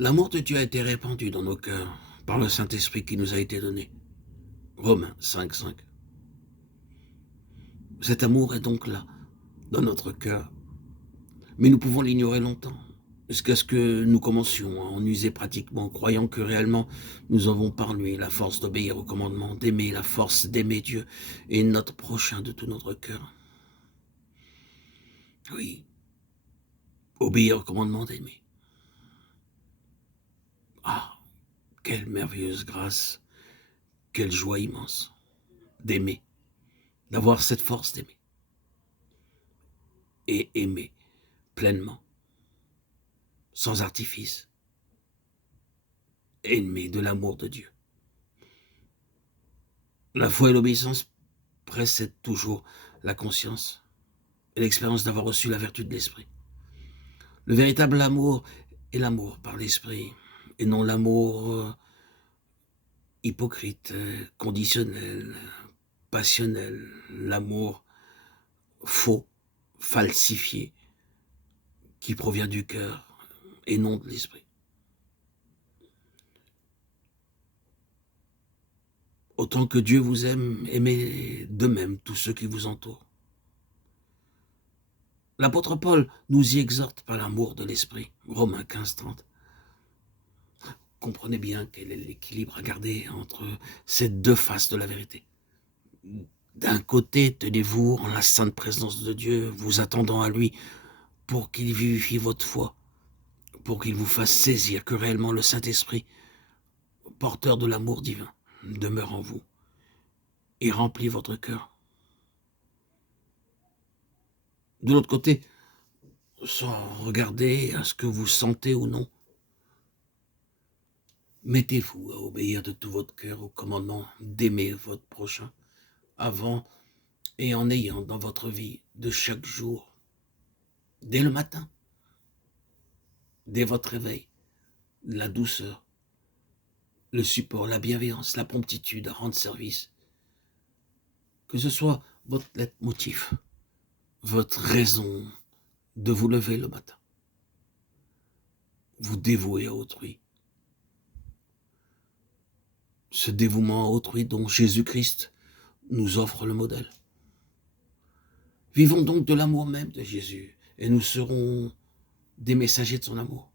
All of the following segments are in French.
L'amour de Dieu a été répandu dans nos cœurs par le Saint-Esprit qui nous a été donné. Romains 5,5. Cet amour est donc là, dans notre cœur. Mais nous pouvons l'ignorer longtemps, jusqu'à ce que nous commencions à en user pratiquement, croyant que réellement nous avons par lui la force d'obéir au commandement, d'aimer, la force d'aimer Dieu et notre prochain de tout notre cœur. Oui, obéir au commandement d'aimer. Ah, quelle merveilleuse grâce, quelle joie immense d'aimer, d'avoir cette force d'aimer et aimer pleinement, sans artifice, aimer de l'amour de Dieu. La foi et l'obéissance précèdent toujours la conscience et l'expérience d'avoir reçu la vertu de l'esprit. Le véritable amour est l'amour par l'esprit et non l'amour hypocrite, conditionnel, passionnel, l'amour faux, falsifié, qui provient du cœur et non de l'esprit. Autant que Dieu vous aime, aimez de même tous ceux qui vous entourent. L'apôtre Paul nous y exhorte par l'amour de l'esprit, Romains 15,30. Comprenez bien quel est l'équilibre à garder entre ces deux faces de la vérité. D'un côté, tenez-vous en la sainte présence de Dieu, vous attendant à lui pour qu'il vivifie votre foi, pour qu'il vous fasse saisir que réellement le Saint-Esprit, porteur de l'amour divin, demeure en vous et remplit votre cœur. De l'autre côté, sans regarder à ce que vous sentez ou non, mettez-vous à obéir de tout votre cœur au commandement d'aimer votre prochain, avant et en ayant dans votre vie de chaque jour, dès le matin, dès votre réveil, la douceur, le support, la bienveillance, la promptitude à rendre service. Que ce soit votre leitmotiv, votre raison de vous lever le matin, vous dévouer à autrui. Ce dévouement à autrui dont Jésus-Christ nous offre le modèle. Vivons donc de l'amour même de Jésus et nous serons des messagers de son amour,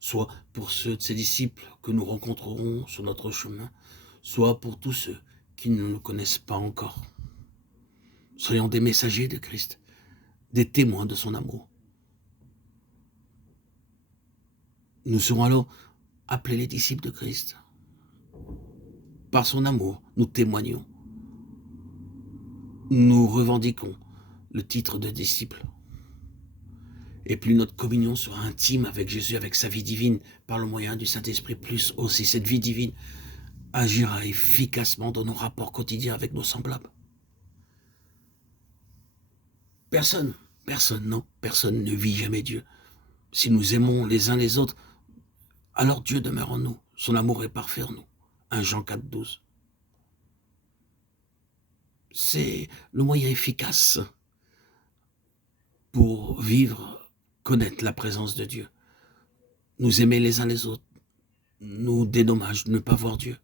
soit pour ceux de ses disciples que nous rencontrerons sur notre chemin, soit pour tous ceux qui ne le connaissent pas encore. Soyons des messagers de Christ, des témoins de son amour. Nous serons alors appelés les disciples de Christ. Par son amour, nous témoignons. Nous revendiquons le titre de disciple. Et plus notre communion sera intime avec Jésus, avec sa vie divine, par le moyen du Saint-Esprit, plus aussi cette vie divine agira efficacement dans nos rapports quotidiens avec nos semblables. Personne ne vit jamais Dieu. Si nous aimons les uns les autres, alors Dieu demeure en nous. Son amour est parfait en nous. 1 Jean 4,12. C'est le moyen efficace pour vivre, connaître la présence de Dieu. Nous aimer les uns les autres nous dédommage de ne pas voir Dieu,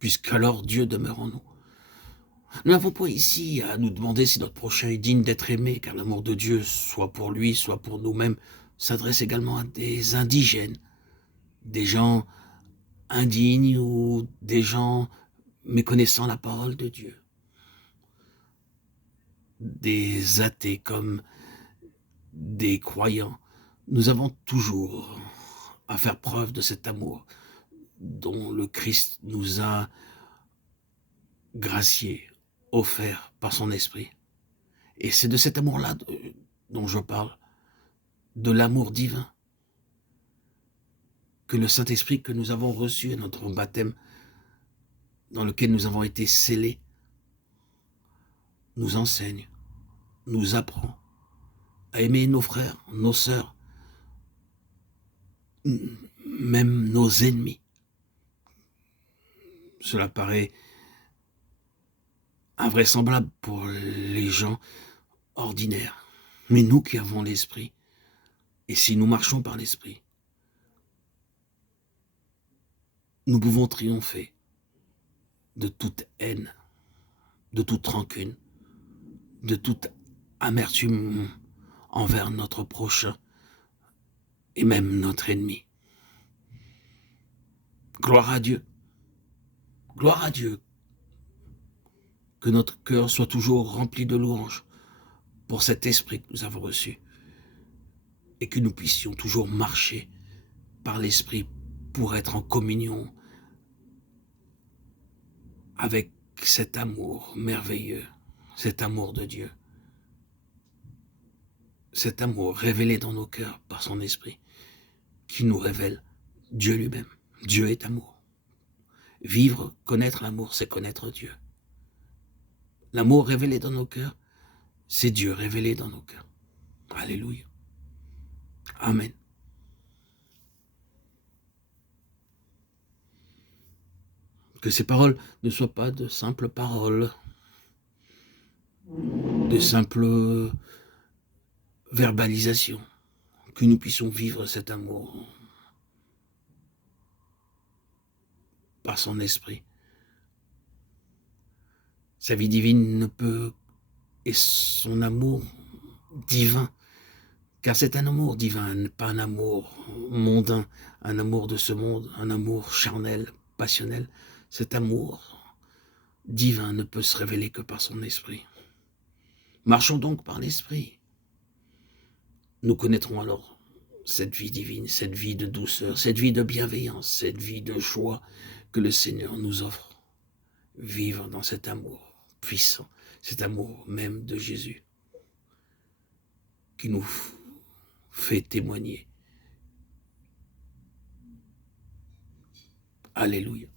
puisqu'alors Dieu demeure en nous. Nous n'avons pas ici à nous demander si notre prochain est digne d'être aimé, car l'amour de Dieu, soit pour lui, soit pour nous-mêmes, s'adresse également à des indigènes, des gens indignes ou des gens méconnaissant la parole de Dieu, des athées comme des croyants. Nous avons toujours à faire preuve de cet amour dont le Christ nous a gracié, offert par son esprit. Et c'est de cet amour-là dont je parle, de l'amour divin que le Saint-Esprit que nous avons reçu à notre baptême, dans lequel nous avons été scellés, nous enseigne, nous apprend à aimer nos frères, nos sœurs, même nos ennemis. Cela paraît invraisemblable pour les gens ordinaires. Mais nous qui avons l'esprit, et si nous marchons par l'esprit, nous pouvons triompher de toute haine, de toute rancune, de toute amertume envers notre prochain et même notre ennemi. Gloire à Dieu. Gloire à Dieu. Que notre cœur soit toujours rempli de louanges pour cet esprit que nous avons reçu et que nous puissions toujours marcher par l'esprit pour être en communion avec cet amour merveilleux, cet amour de Dieu, cet amour révélé dans nos cœurs par son esprit qui nous révèle Dieu lui-même. Dieu est amour. Vivre, connaître l'amour, c'est connaître Dieu. L'amour révélé dans nos cœurs, c'est Dieu révélé dans nos cœurs. Alléluia. Amen. Que ces paroles ne soient pas de simples paroles, de simples verbalisations, que nous puissions vivre cet amour par son esprit. Sa vie divine ne peut, et son amour divin, car c'est un amour divin, pas un amour mondain, un amour de ce monde, un amour charnel, passionnel. Cet amour divin ne peut se révéler que par son esprit. Marchons donc par l'esprit. Nous connaîtrons alors cette vie divine, cette vie de douceur, cette vie de bienveillance, cette vie de joie que le Seigneur nous offre. Vivre dans cet amour puissant, cet amour même de Jésus, qui nous fait témoigner. Alléluia.